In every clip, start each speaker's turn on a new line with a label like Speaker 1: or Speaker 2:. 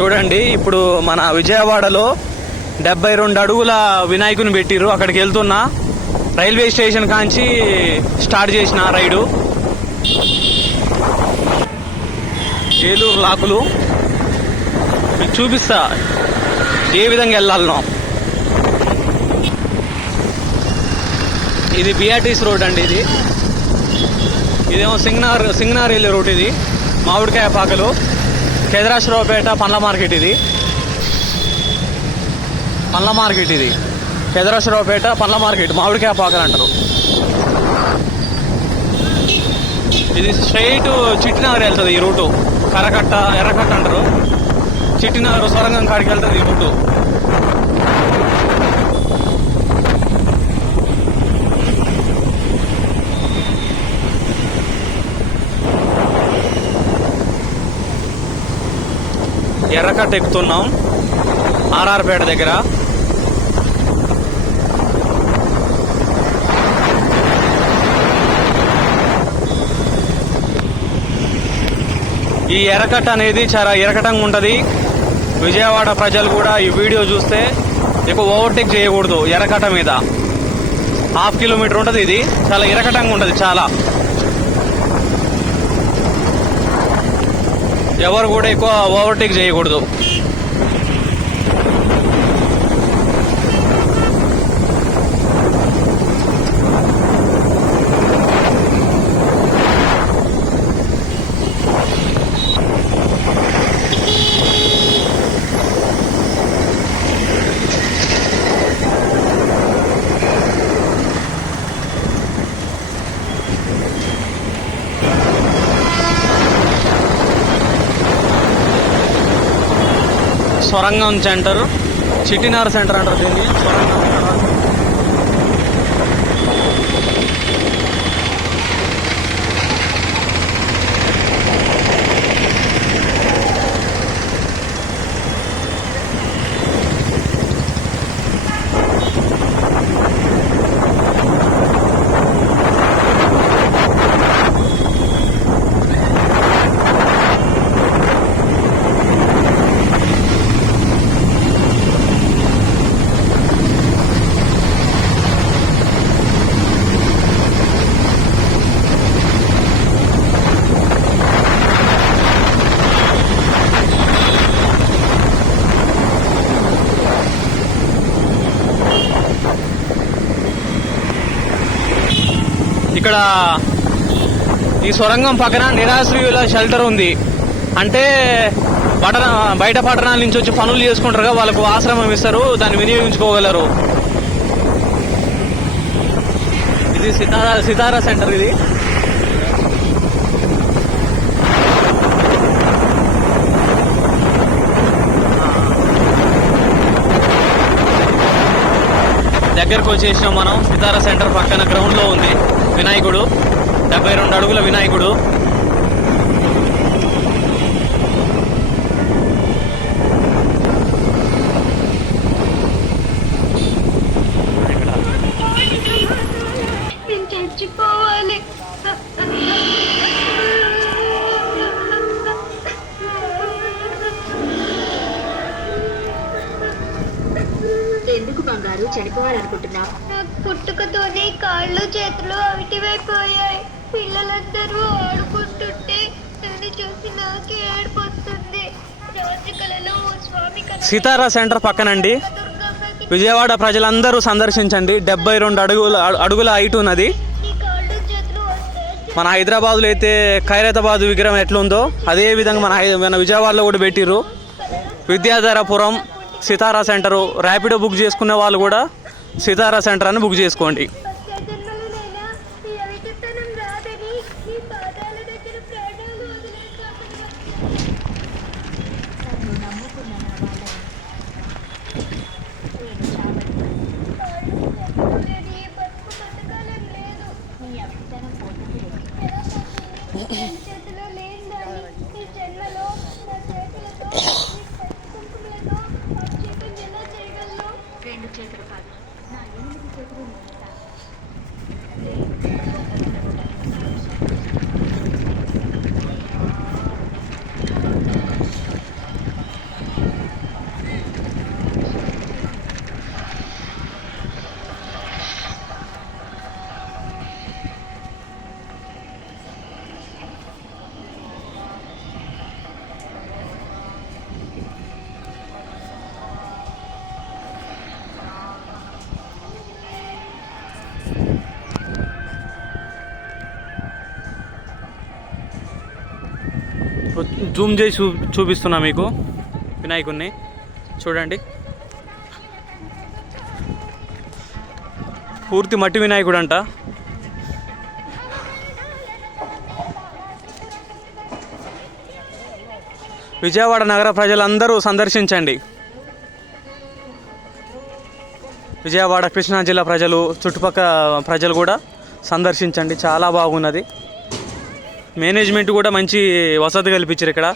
Speaker 1: చూడండి ఇప్పుడు మన విజయవాడలో డెబ్బై రెండు అడుగుల వినాయకుని పెట్టిరు అక్కడికి వెళ్తున్నా. రైల్వే స్టేషన్ కాంచి స్టార్ట్ చేసిన రైడు. ఏలూరు లాకులు. మీకు చూపిస్తా. ఏ విధంగా వెళ్ళాలనో. ఇది బిఆర్టీస్ రోడ్ అండి ఇది. ఇదేమో సింగనార్ సింగనార్ వెళ్ళే రోడ్ ఇది. మామిడికాయ పాకలు. కేదరాశ్వరపేట పండ్ల మార్కెట్ ఇది. పండ్ల మార్కెట్ ఇది. కేదరాశ్వరపేట పండ్ల మార్కెట్. మామిడికాయ పాకలు అంటారు. ఇది స్ట్రైట్ చిట్టినగర్ వెళ్తుంది ఈ రూటు. కరకట్ట ఎర్రకట్ట అంటారు. చిట్టినగర్ సొరంగం కాడికి వెళ్తుంది ఈ రూటు. ఎర్రకట్ట ఎక్కుతున్నాం ఆర్ఆర్పేట దగ్గర. ఈ ఎర్రకట్ట అనేది చాలా ఎరకటంగా ఉంటుంది. విజయవాడ ప్రజలు కూడా ఈ వీడియో చూస్తే ఎక్కువ ఓవర్టేక్ చేయకూడదు ఎర్రకట్ట మీద. హాఫ్ కిలోమీటర్ ఉంటుంది ఇది. చాలా ఇరకటంగా ఉంటుంది చాలా. ఎవరు కూడా ఎక్కువ ఓవర్టేక్ చేయకూడదు. సొరంగం సెంటర్ చిటినార్ సెంటర్ అంటారు దీన్ని. సొరంగం ఇక్కడ ఈ సొరంగం పక్కన నిరాశ్రయుల షెల్టర్ ఉంది. అంటే పట్టణ బయట పట్టణాల నుంచి వచ్చి పనులు చేసుకుంటారు కదా వాళ్ళకు ఆశ్రమం ఇస్తారు దాన్ని వినియోగించుకోగలరు. ఇది సితారా సితారా సెంటర్ ఇది. దగ్గరకు వచ్చేసినాం మనం. సితారా సెంటర్ పక్కన గ్రౌండ్లో ఉంది. వినాయకుడు. డెబ్బై రెండు అడుగుల వినాయకుడు.
Speaker 2: ఎందుకు బంగారు? చనిపోవాలనుకుంటున్నావు.
Speaker 3: నాకు పుట్టుకతోనే కాళ్ళు చేతులు అవిటివైపోయాయి. పిల్లలందరూ ఆడుకుంటుంటే నన్ను చూసి నాకే ఏడుపు వస్తుంది రాత్రి కలలో ఓ స్వామి కనబడి
Speaker 1: సితారా సెంటర్ పక్కనండి. విజయవాడ ప్రజలందరూ సందర్శించండి. డెబ్బై రెండు అడుగుల అడుగుల హైట్ ఉన్నది. మన హైదరాబాద్లో అయితే ఖైరతాబాద్ విగ్రహం ఎట్లుందో అదే విధంగా మన మన విజయవాడలో కూడా పెట్టిర్రు. Vidyadharapuram Sitara centre Rapido book చేసుకునే వాళ్ళు కూడా సితారా సెంటర్ అని బుక్ చేసుకోండి.
Speaker 3: రెండు చేతుల కాదు. 那一
Speaker 2: 定是这个女的在。对。
Speaker 1: జూమ్ చేసి చూ చూపిస్తున్నా మీకు వినాయకుడిని చూడండి. పూర్తి మట్టి వినాయకుడు అంట విజయవాడ నగర ప్రజలందరూ సందర్శించండి. విజయవాడ కృష్ణా జిల్లా ప్రజలు చుట్టుపక్కల ప్రజలు కూడా సందర్శించండి. చాలా బాగున్నది. మేనేజ్మెంట్ కూడా మంచి వసతి కల్పించారు ఇక్కడ.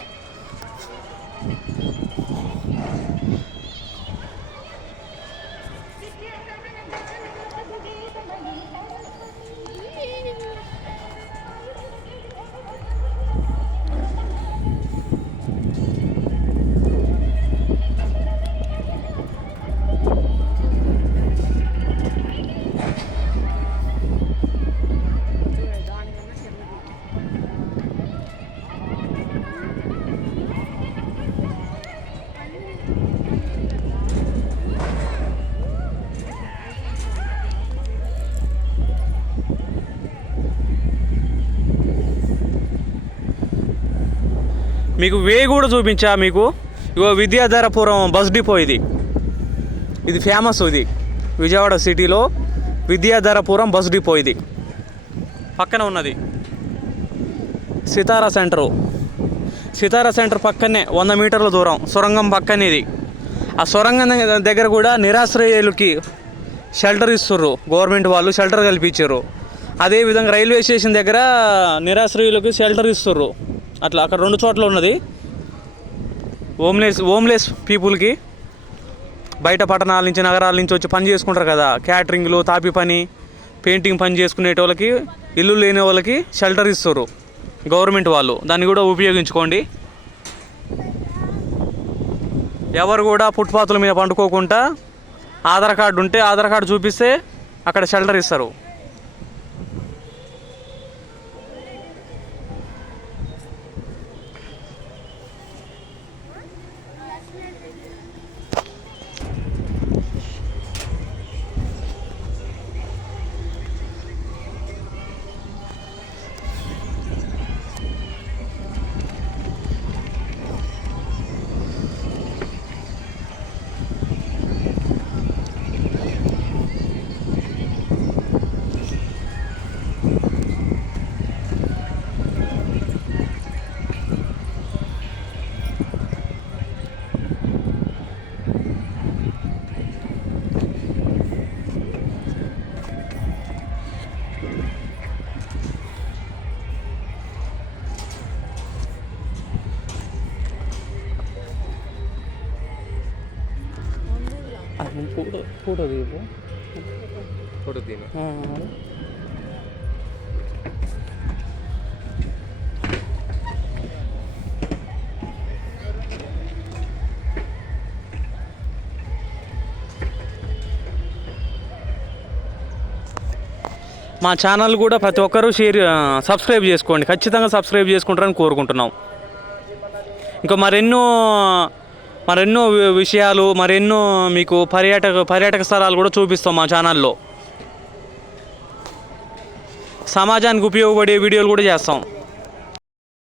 Speaker 1: మీకు వే కూడా చూపించా మీకు. ఇగో విద్యాధరపురం బస్ డిపో ఇది. ఇది ఫేమస్ ఇది. విజయవాడ సిటీలో విద్యాధరపురం బస్ డిపో ఇది. పక్కన ఉన్నది. సితారా సెంటరు. సితారా సెంటర్ పక్కనే వంద మీటర్ల దూరం. సొరంగం పక్కనే ఇది. ఆ సొరంగం దగ్గర కూడా నిరాశ్రయులకి షెల్టర్ ఇస్తుర్రు. గవర్నమెంట్ వాళ్ళు షెల్టర్ కల్పించారు అదేవిధంగా రైల్వే స్టేషన్ దగ్గర నిరాశ్రయులకు షెల్టర్ ఇస్తుర్రు. అట్లా అక్కడ రెండు చోట్ల ఉన్నది. హోమ్లెస్ హోమ్లెస్ పీపుల్కి బయట పట్టణాల నుంచి నగరాల నుంచి వచ్చి పని చేసుకుంటారు కదా. క్యాటరింగ్లు తాపి పని పెయింటింగ్ పని చేసుకునేటోళ్ళకి ఇల్లు లేని వాళ్ళకి షెల్టర్ ఇస్తారు గవర్నమెంట్ వాళ్ళు. దాన్ని కూడా ఉపయోగించుకోండి. ఎవరు కూడా ఫుట్పాత్ల మీద పండుకోకుండా ఆధార్ కార్డు ఉంటే ఆధార్ కార్డు చూపిస్తే అక్కడ షెల్టర్ ఇస్తారు. ఫోటో తీయపు
Speaker 4: ఫోటో తీని
Speaker 1: మా ఛానల్ కూడా ప్రతి ఒక్కరూ షేర్ సబ్స్క్రైబ్ చేసుకోండి. ఖచ్చితంగా సబ్స్క్రైబ్ చేసుకుంటారని కోరుకుంటున్నాం. ఇంకా మరెన్నో మరెన్నో విషయాలు మరెన్నో మీకు పర్యాటక పర్యాటక స్థలాలు కూడా చూపిస్తాం మా ఛానల్లో. సమాజానికి ఉపయోగపడే వీడియోలు కూడా చేస్తాం.